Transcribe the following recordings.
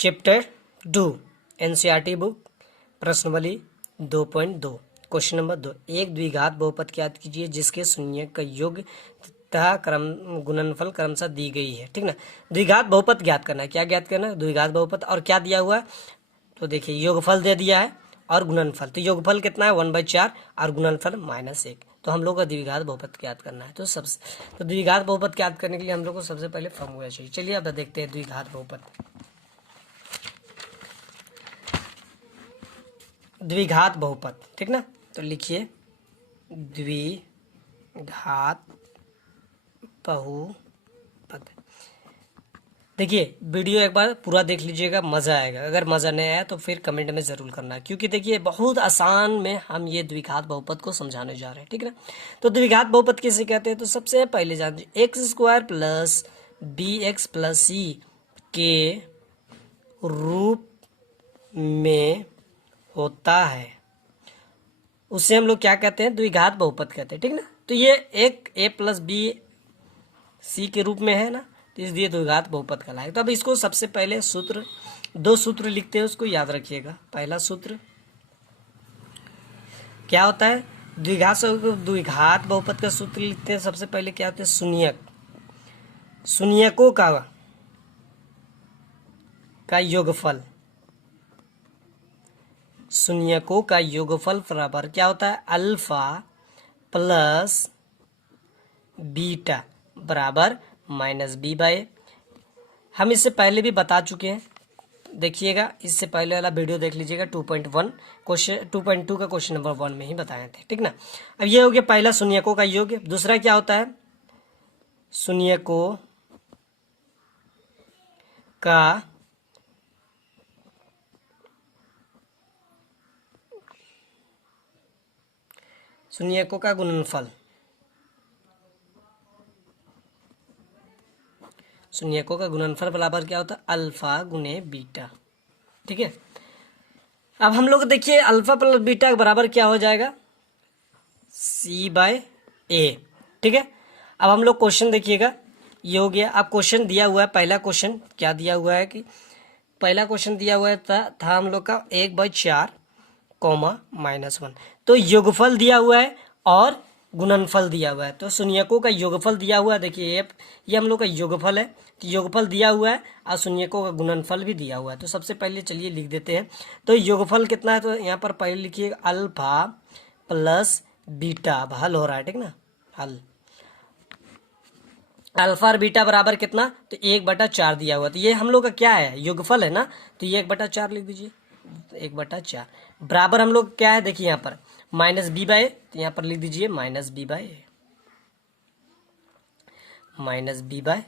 Chapter 2 NCERT book प्रश्नावली 2.2 question number 2। एक द्विघात बहुपद ज्ञात कीजिए जिसके शून्य का योग तथा गुणनफल क्रमशः दी गई है। ठीक ना, द्विघात बहुपद ज्ञात करना है। क्या ज्ञात करना है? द्विघात बहुपद। और क्या दिया हुआ है? तो देखिए योगफल दे दिया है और गुणनफल। तो योगफल कितना है? 1/4 और गुणनफल -1। तो हम लोग का द्विघात बहुपद ज्ञात करना है। तो द्विघात बहुपद ज्ञात करने के लिए हम लोग को सबसे पहले फॉर्मूला चाहिए। चलिए अब देखते हैं द्विघात बहुपद। द्विघात बहुपद, ठीक ना, तो लिखिए द्विघात बहुपद। देखिए वीडियो एक बार पूरा देख लीजिएगा, मजा आएगा। अगर मजा नहीं आया तो फिर कमेंट में जरूर करना, क्योंकि देखिए बहुत आसान में हम ये द्विघात बहुपद को समझाने जा रहे हैं। ठीक है ना, तो द्विघात बहुपद किसे कहते हैं? तो सबसे पहले जान लीजिए x² + bx + c के रूप में होता है, उससे हम लोग क्या कहते हैं? द्विघात बहुपद कहते हैं। ठीक ना, तो ये एक a + b c के रूप में है ना, तो इसलिए द्विघात बहुपद कहलाएगा। तो अब इसको सबसे पहले सूत्र, 2 सूत्र लिखते हैं, उसको याद रखिएगा। पहला सूत्र क्या होता है? द्विघात बहुपद का सूत्र लिखते हैं सबसे पहले। क्या होता है? शून्यक, शून्यकों का योगफल, शून्यकों का योगफल बराबर क्या होता है? अल्फा प्लस बीटा बराबर -b/a। हम इससे पहले भी बता चुके हैं, देखिएगा, इससे पहले वाला वीडियो देख लीजिएगा। 2.1 क्वेश्चन 2.2 का क्वेश्चन नंबर 1 में ही बताए थे। ठीक ना, अब ये हो गया पहला शून्यकों का योग। दूसरा क्या होता है? शून्यकों का गुणनफल, शून्यकों का गुणनफल बराबर क्या होता है? अल्फा गुने बीटा। ठीक है, अब हम लोग देखिए अल्फा प्लस बीटा बराबर क्या हो जाएगा? c/a। ठीक है, अब हम लोग क्वेश्चन देखिएगा, ये हो गया। अब क्वेश्चन दिया हुआ है, पहला क्वेश्चन क्या दिया हुआ है कि पहला क्वेश्चन दिया हुआ था हम लोग का 1/4 -1। तो योगफल दिया हुआ है और गुणनफल दिया हुआ है। तो शून्यकों का योगफल दिया हुआ है। देखिए ये हम लोग का योगफल है, तो योगफल दिया हुआ है और शून्यकों का गुणनफल भी दिया हुआ है। तो सबसे पहले चलिए लिख देते हैं। तो योगफल कितना है? तो यहाँ पर पहले लिखिए अल्फा प्लस बीटा। अब हल हो रहा है, ठीक ना, हल। अल्फा और बीटा बराबर कितना? तो 1/4 दिया हुआ। तो ये हम लोग का क्या है? योगफल है ना, तो ये 1/4 लिख दीजिए। 1/4 बराबर हम लोग क्या है? देखिए यहाँ पर -b/a, तो यहाँ पर लिख दीजिए -b/a, -b/a।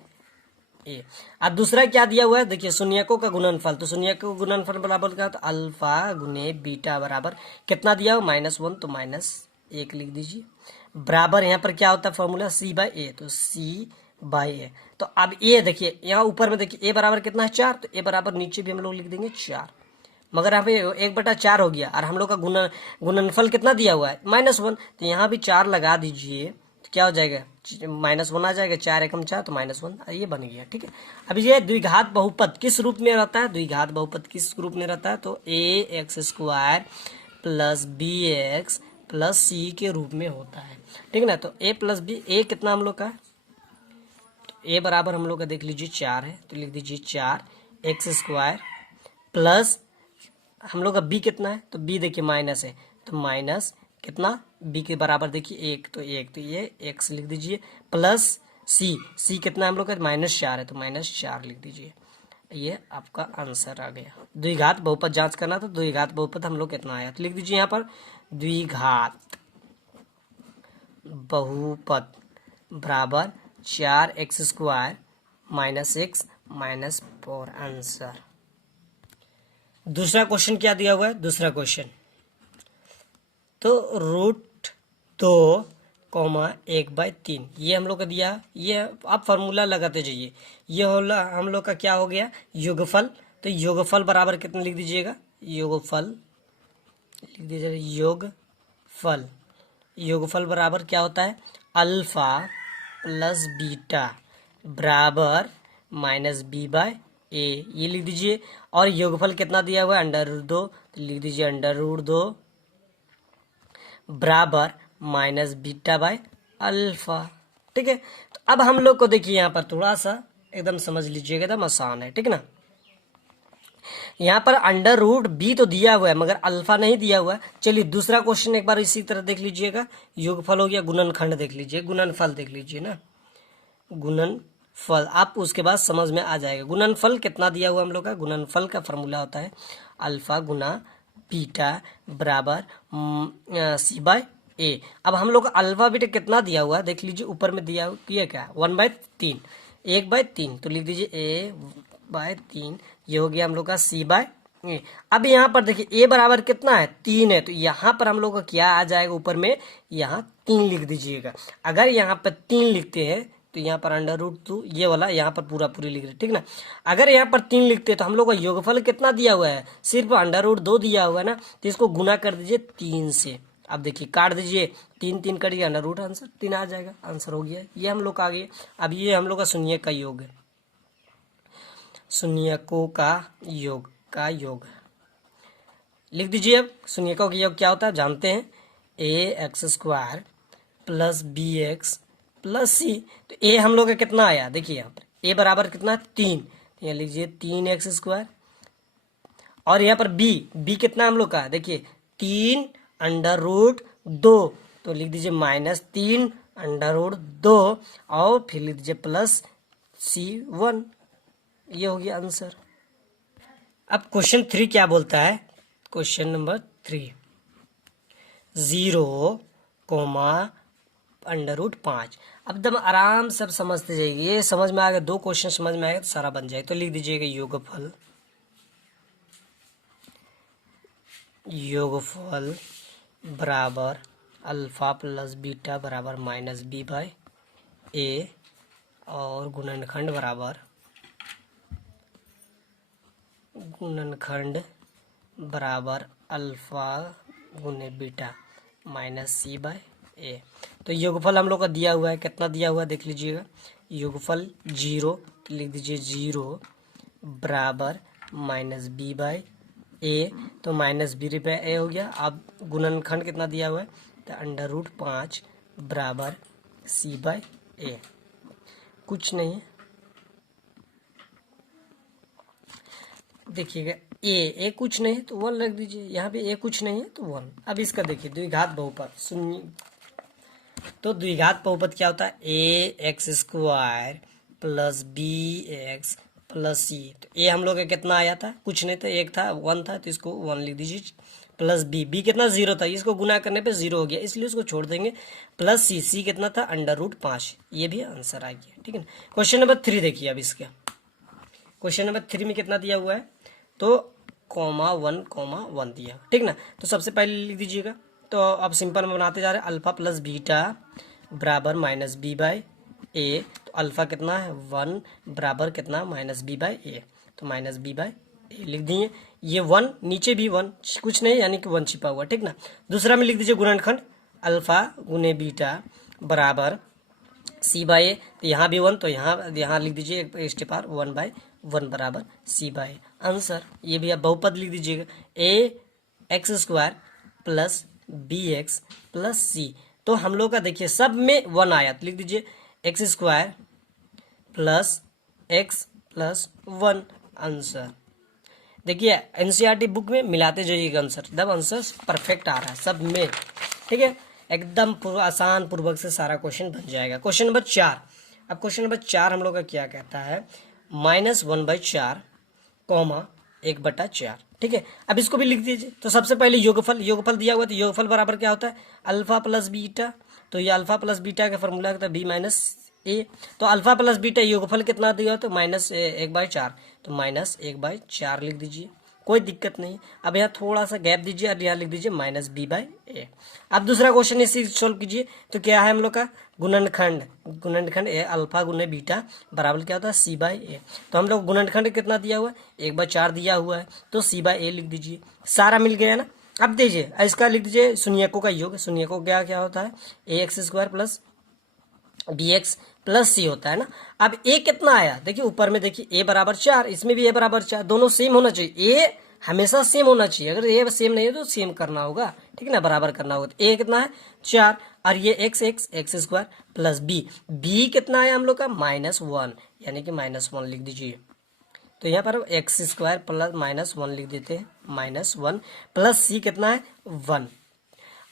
अब दूसरा क्या दिया हुआ है? देखिए शून्यकों का गुणनफल, तो शून्यकों का गुणनफल बराबर क्या होता है? अल्फा गुने बीटा बराबर कितना दिया हुआ? -1, तो -1 लिख दीजिए। बराबर यहाँ पर क्या होता है फॉर्मूला? c/a, तो c/a। तो अब ये देखिए यहाँ ऊपर में देखिए a बराबर कितना है? 4, तो a बराबर नीचे भी हम लोग लिख देंगे 4। मगर यहाँ पे 1/4 हो गया और हम लोग का गुणनफल कितना दिया हुआ है? -1, तो यहाँ भी 4 लगा दीजिए, तो क्या हो जाएगा? -1 आ जाएगा। 4 एकम 4, तो -1, ये बन गया। ठीक है, अब ये द्विघात बहुपद किस रूप में रहता है? द्विघात बहुपद किस रूप में रहता है? तो ax² + bx + c के रूप में होता है। ठीक है ना, तो a + b, a कितना हम लोग का? a बराबर हम लोग का देख लीजिए 4 है, तो लिख दीजिए 4x² प्लस हम लोग का b कितना है? तो b देखिए माइनस है, तो माइनस कितना? b के बराबर देखिए 1, तो 1, तो ये x लिख दीजिए प्लस c कितना हम लोग का? -4 है, तो -4 लिख दीजिए। ये आपका आंसर आ गया। द्विघात बहुपद जांच करना, तो द्विघात बहुपद हम लोग कितना आया? तो लिख दीजिए यहाँ पर द्विघात बहुपद बराबर 4x² -x -4 आंसर। दूसरा क्वेश्चन क्या दिया हुआ है? दूसरा क्वेश्चन तो √2, 1/3 ये हम लोग का दिया। ये आप फार्मूला लगाते जाइए। ये होला हम लोग का क्या हो गया? योगफल। तो योगफल बराबर कितना लिख दीजिएगा? योगफल लिख दीजिए, योगफल बराबर क्या होता है? अल्फा प्लस बीटा बराबर -b/a। ए, ये लिख दीजिए। और योगफल कितना दिया हुआ है, √2, तो लिख दीजिए √2 बराबर माइनस बीटा बाय अल्फा। ठीक है, तो अब हम लोग को देखिए यहाँ पर थोड़ा सा एकदम समझ लीजिएगा, एकदम आसान है, ठीक है ना। यहाँ पर √b तो दिया हुआ है मगर अल्फा नहीं दिया हुआ है। चलिए दूसरा क्वेश्चन एक बार इसी तरह देख लीजिएगा। योगफल हो गया, गुणनखंड देख लीजिए, गुणनफल देख लीजिए ना, गुणनफल आप उसके बाद समझ में आ जाएगा। गुणनफल कितना दिया हुआ हम लोग का, गुणनफल का फॉर्मूला होता है अल्फा गुना बीटा बराबर सी बाय ए। अब हम लोग का अल्फा बीटा कितना दिया हुआ है देख लीजिए, ऊपर में दिया हुआ क्या 1/3, 1/3, तो लिख दीजिए a/3, ये हो गया हम लोग का सी बाय ए। अब यहाँ पर देखिए a बराबर कितना है 3 है, तो यहाँ पर हम लोग का क्या आ जाएगा, ऊपर में यहाँ 3 लिख दीजिएगा। अगर यहाँ पर 3 लिखते हैं तो यहाँ पर √2 ये वाला यहाँ पर पूरा पूरी लिख रहे, ठीक ना। अगर यहाँ पर 3 लिखते हैं तो हम लोग का योगफल कितना दिया हुआ है, सिर्फ √2 दिया हुआ है ना, तो इसको गुना कर दीजिए 3 से। अब देखिए काट दीजिए, 3 3 कटिए, √ आंसर 3 आ जाएगा, आंसर हो गया। ये हम लोग का आ गया। अब ये हम लोग का शून्यक का योग है, शून्यकों का योग लिख दीजिए। अब शून्यकों का योग क्या होता है जानते हैं, ax² plus bx plus c। तो a हम लोग का कितना आया देखिए यहाँ पर a बराबर कितना 3, तो यहाँ लीजिए 3x²। और यहाँ पर b कितना हम लोग का देखिए 3 √2, तो लिख दीजिए -3 √2 और फिर लिख दीजिए प्लस c1। ये हो गया आंसर। अब क्वेश्चन 3 क्या बोलता है, क्वेश्चन नंबर 3 0, √5। अब एकदम आराम से समझते जाइए, ये समझ में आ गया, 2 क्वेश्चन समझ में आएगा तो सारा बन जाए। तो लिख दीजिएगा योगफल बराबर अल्फा प्लस बीटा बराबर -b/a और गुणनखंड बराबर अल्फा गुने बीटा -c/a। तो योगफल हम लोग का दिया हुआ है, कितना दिया हुआ है देख लीजिएगा। योगफल 0, तो लिख दीजिए 0 बराबर -b/a, तो -b/a हो गया। अब गुणनखंड कितना दिया हुआ है, तो √5 बराबर c/a। कुछ नहीं है, देखिएगा ए कुछ नहीं है तो 1 रख दीजिए, यहाँ पे ए कुछ नहीं है तो 1। अब इसका देखिए द्विघात बहुपद शून्य, तो द्विघात बहुपद क्या होता है, ax² plus bx plus c। तो ए हम लोग का कितना आया था, कुछ नहीं था, 1 था 1 था, तो इसको 1 लिख दीजिए। प्लस b कितना 0 था, इसको गुना करने पे 0 हो गया इसलिए उसको छोड़ देंगे। प्लस c कितना था √5, ये भी आंसर आ गया, ठीक है ना। क्वेश्चन नंबर 3 देखिए। अब इसका क्वेश्चन नंबर 3 में कितना दिया हुआ है, तो (1,1) दिया, ठीक ना। तो सबसे पहले लिख दीजिएगा। तो अब सिंपल में बनाते जा रहे हैं, अल्फा प्लस बीटा बराबर -b/a। तो अल्फा कितना है 1 बराबर कितना -b/a, तो -b/a लिख दिए। ये 1 नीचे भी 1 कुछ नहीं, यानी कि 1 छिपा हुआ, ठीक ना। दूसरा में लिख दीजिए गुणनखंड अल्फा गुने बीटा बराबर c/a, तो यहाँ भी 1, तो यहाँ लिख दीजिए एक स्टेप 1/1 बराबर c/a, आंसर। ये भी आप बहुपद लिख दीजिएगा, ax² plus bx plus c। तो हम लोग का देखिए सब में 1 आया, तो लिख दीजिए x² plus x plus 1, answer. देखिए एनसीईआरटी बुक में मिलाते जाइएगा आंसर, तब आंसर परफेक्ट आ रहा है सब में, ठीक है। एकदम आसान पूर्वक से सारा क्वेश्चन बन जाएगा। Question number 4। अब क्वेश्चन नंबर 4 हम लोग का क्या कहता है, -1/4 1/4, ठीक है। अब इसको भी लिख दीजिए। तो सबसे पहले योगफल दिया हुआ है, तो योगफल बराबर क्या होता है अल्फा प्लस बीटा, तो ये अल्फा प्लस बीटा का फॉर्मूला होता है b-a। तो अल्फा प्लस बीटा योगफल कितना दिया हो, तो -1/4, तो -1/4 लिख दीजिए, कोई दिक्कत नहीं। अब यहाँ थोड़ा सा गैप दीजिए और यहाँ लिख दीजिए -b/a। अब दूसरा क्वेश्चन इसी सोल्व कीजिए। तो क्या है हम लोग का गुणनखंड अल्फा गुने बीटा बराबर क्या होता है c/a। तो हम लोग गुणनखंड कितना दिया हुआ है 1/4 दिया हुआ है, तो c/a लिख दीजिए, सारा मिल गया ना। अब दीजिए इसका लिख दीजिए शून्यकों का योग। शून्यकों क्या क्या होता है ax² प्लस bx प्लस सी होता है ना। अब ए कितना आया, देखिए ऊपर में देखिए ए बराबर 4, इसमें भी ए बराबर 4, दोनों सेम होना चाहिए। ए हमेशा सेम होना चाहिए, अगर ए सेम नहीं है तो सेम करना होगा, ठीक है ना, बराबर करना होगा। तो ए कितना है 4, और ये एक्स स्क्वायर प्लस बी कितना है हम लोग का -1, यानी कि -1 लिख दीजिए। तो यहाँ पर एक्स स्क्वायर प्लस -1 लिख देते हैं, -1 प्लस सी कितना है 1।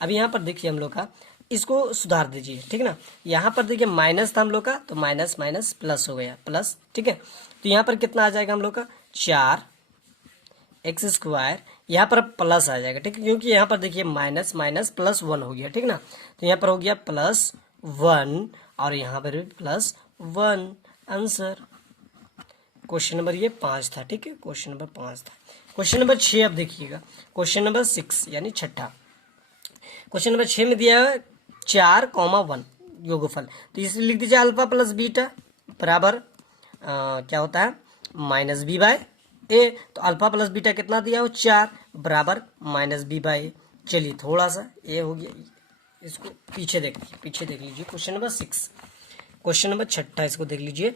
अब यहाँ पर देखिए हम लोग का, इसको सुधार दीजिए, ठीक ना। यहाँ पर देखिए माइनस था हम लोग का, तो माइनस माइनस प्लस हो गया, प्लस, ठीक है। तो यहाँ पर कितना आ जाएगा हम लोग का 4 एक्स स्क्वायर, यहाँ पर प्लस आ जाएगा, ठीक है, क्योंकि यहाँ पर देखिए माइनस माइनस प्लस 1 हो गया, ठीक ना। तो यहाँ पर हो गया +1 और यहाँ पर भी +1 आंसर। क्वेश्चन नंबर ये 5 था, ठीक है, क्वेश्चन नंबर 5 था। क्वेश्चन नंबर 6 अब देखिएगा, क्वेश्चन नंबर 6 यानी छठा। क्वेश्चन नंबर 6 में दिया है 4,1 योगफल, तो इसलिए लिख दीजिए अल्फा प्लस बीटा बराबर क्या होता है -b/a। तो अल्फा प्लस बीटा कितना दिया हो 4 बराबर -b/a। चलिए थोड़ा सा ए हो गया, इसको पीछे देख लीजिए क्वेश्चन नंबर 6, क्वेश्चन नंबर छठा, इसको देख लीजिए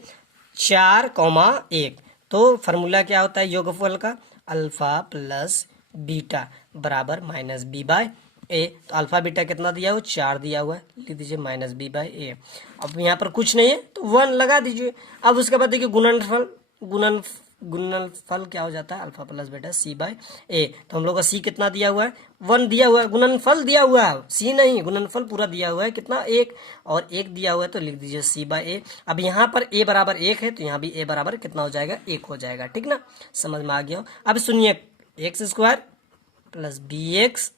4,1। तो फार्मूला क्या होता है योगफल का, अल्फा प्लस बीटा बराबर -b/a। तो अल्फा बीटा कितना दिया हुआ 4 दिया हुआ है, लिख दीजिए -b/a। अब यहाँ पर कुछ नहीं है तो 1 लगा दीजिए। अब उसके बाद देखिए गुणनफल क्या हो जाता है, अल्फा प्लस बीटा c/a। तो हम लोग का c कितना दिया हुआ है 1 दिया हुआ है, गुणनफल दिया हुआ है, c नहीं गुणनफल पूरा दिया हुआ है कितना 1, और 1 दिया हुआ है तो लिख दीजिए c/a। अब यहाँ पर a बराबर 1 है तो यहाँ भी a बराबर कितना हो जाएगा 1 हो जाएगा, ठीक ना, समझ में आ गया हो। अब सुनिए x square plus bx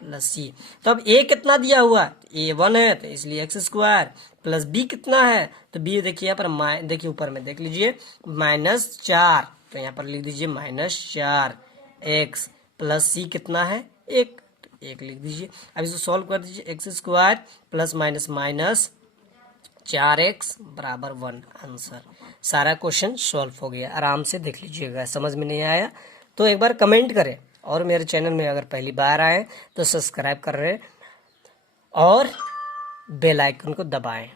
plus c. तो अब a कितना दिया हुआ है, a 1 है तो इसलिए एक्स स्क्वायर प्लस b कितना है, तो b देखिए यहाँ पर देखिए ऊपर में देख लीजिए -4, तो यहाँ पर लिख दीजिए -4 एक्स प्लस सी कितना है 1, तो 1 लिख दीजिए। अब इसको सॉल्व कर दीजिए, x square plus minus 4x बराबर 1 आंसर। सारा क्वेश्चन सॉल्व हो गया, आराम से देख लीजिएगा। समझ में नहीं आया तो एक बार कमेंट करें, और मेरे चैनल में अगर पहली बार आए तो सब्सक्राइब कर रहे और बेल आइकन को दबाएं।